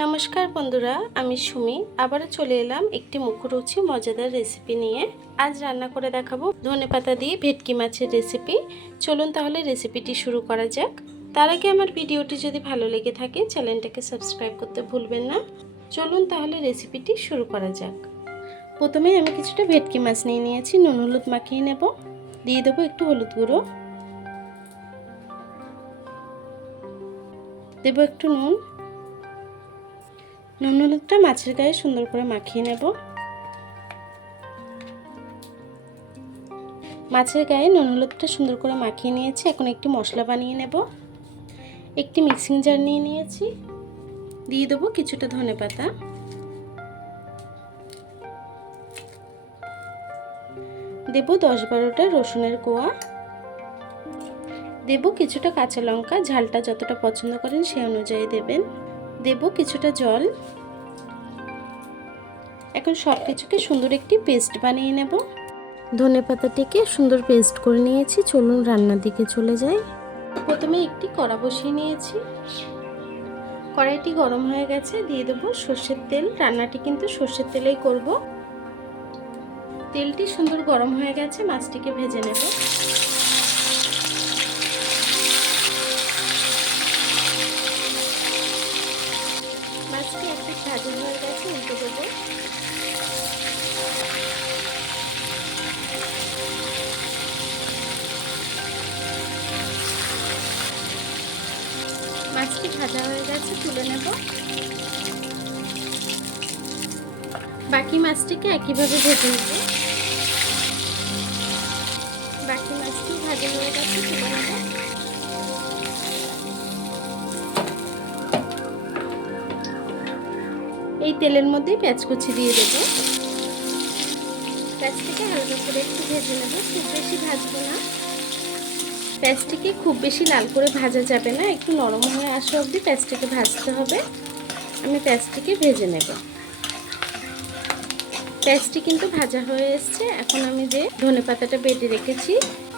নমস্কার বন্ধুরা, আমি সুমি আবারও চলে এলাম একটি মুখরোচি মজাদার রেসিপি নিয়ে। আজ রান্না করে দেখাবো ধনেপাতা দিয়ে ভেটকি মাছের রেসিপি। চলুন তাহলে রেসিপিটি শুরু করা যাক। তার আগে আমার ভিডিওটি যদি ভালো লেগে থাকে চ্যানেলটাকে সাবস্ক্রাইব করতে ভুলবেন না। চলুন তাহলে রেসিপিটি শুরু করা যাক। প্রথমে আমি কিছুটা ভেটকি মাছ নিয়ে নিয়েছি, নুন হলুদ মাখিয়ে নেব। দিয়ে দেবো একটু হলুদ গুঁড়ো, দেবো একটু নুন হলুদটা মাছের গায়ে সুন্দর করে মাখিয়ে নেব। মাছের গায়ে নুন হলুদটা সুন্দর করে মাখিয়ে নিয়েছি। এখন একটি মশলা বানিয়ে নেব। একটি মিক্সিং জার নিয়ে নিয়েছি, দিয়ে দেবো কিছুটা ধনেপাতা, দেব 10-12টা রসুনের কোয়া, দেব কিছুটা কাঁচা লঙ্কা, ঝালটা যতটা পছন্দ করেন সেই অনুযায়ী দেবেন, দেব কিছুটা জল। এখন সব কিছুকে সুন্দর একটি পেস্ট বানিয়ে নেব। ধনেপাতাটিকে সুন্দর পেস্ট করে নিয়েছি। চলুন রান্নার দিকে চলে যাই। প্রথমে একটি কড়া বসিয়ে নিয়েছি, কড়াইটি গরম হয়ে গেছে। দিয়ে দেবো সর্ষের তেল। রান্নাটি কিন্তু সর্ষের তেলেই করব। তেলটি সুন্দর গরম হয়ে গেছে, মাছটিকে ভেজে নেব। মাছটি একটু ভাজা হয়ে গেছে, উল্টে দেবো। মাছটি ভাজা হয়ে গেছে, তুলে নেব। বাকি মাছটিকে একইভাবে ভেজে নেব। বাকি মাছটি ভাজা হয়ে গেছে, তুলে নেব। এই তেলের মধ্যে পেঁয়াজ কুচি দিয়ে দেবো। পেঁয়াজটিকে হালকা করে একটু ভেজে নেব, খুব বেশি ভাজবো না। পেঁয়াজটিকে খুব বেশি লাল করে ভাজা যাবে না, একটু নরম হয়ে আসা অবধি পেঁয়াজটিকে ভাজতে হবে। আমি পেঁয়াজটিকে ভেজে নেব। পেঁয়াজটি কিন্তু ভাজা হয়ে এসছে। এখন আমি যে ধনেপাতাটা বেটে রেখেছি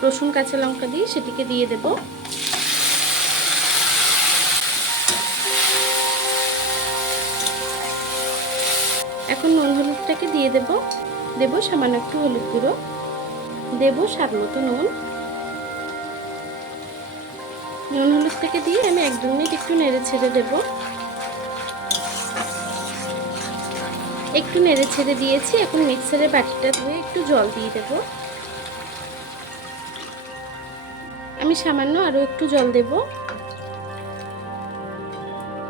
রসুন কাঁচা লঙ্কা দিয়ে, সেটিকে দিয়ে দেব। এখন নুন হলুদটাকে দিয়ে দেব। দেব সামান্য একটু হলুদ গুঁড়ো, দেব স্বাদ মতো নুন। নুন হলুদটাকে দিয়ে আমি 1-2 মিনিট একটু নেড়ে ছেড়ে দেব। একটু নেড়ে ছেড়ে দিয়েছি। এখন মিক্সারের বাটিটা ধুয়ে একটু জল দিয়ে দেব। আমি সামান্য আরও একটু জল দেব।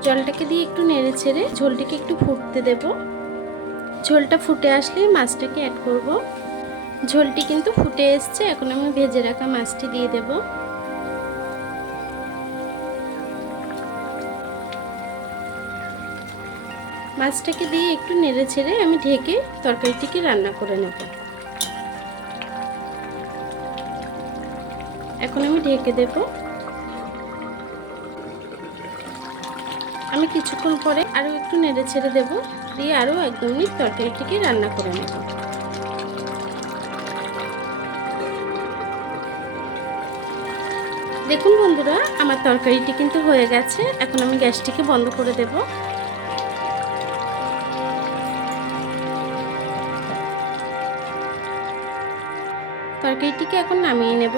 জলটাকে দিয়ে একটু নেড়ে ছেড়ে ঝোলটাকে একটু ফুটতে দেব। ঝোলটা ফুটে আসলে মাছটাকে অ্যাড করব। ঝোলটি কিন্তু ফুটে এসছে। এখন আমি ভেজে রাখা মাছটি দিয়ে দেব। মাছটাকে দিয়ে একটু নেড়ে ছেড়ে আমি ঢেকে তরকারিটিকে রান্না করে নেব। এখন আমি ঢেকে দেব। আমি কিছুক্ষণ পরে আরও একটু নেড়ে ছেড়ে দেব, দিয়ে আরও 1-2 মিনিট তরকারিটিকে রান্না করে নেব। দেখুন বন্ধুরা, আমার তরকারিটি কিন্তু হয়ে গেছে। এখন আমি গ্যাসটিকে বন্ধ করে দেব। তরকারিটিকে এখন নামিয়ে নেব।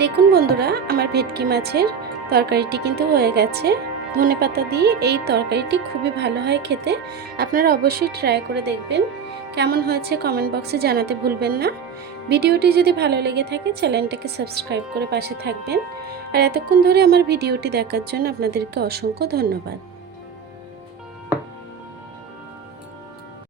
দেখুন বন্ধুরা, আমার ভেটকি মাছের তরকারিটি কিন্তু হয়ে গেছে। ধনেপাতা দিয়ে এই তরকারিটি খুবই ভালো হয় খেতে। আপনারা অবশ্যই ট্রাই করে দেখবেন। কেমন হয়েছে কমেন্ট বক্সে জানাতে ভুলবেন না। ভিডিওটি যদি ভালো লেগে থাকে চ্যানেলটাকে সাবস্ক্রাইব করে পাশে থাকবেন। আর এতক্ষণ ধরে আমার ভিডিওটি দেখার জন্য আপনাদেরকে অসংখ্য ধন্যবাদ।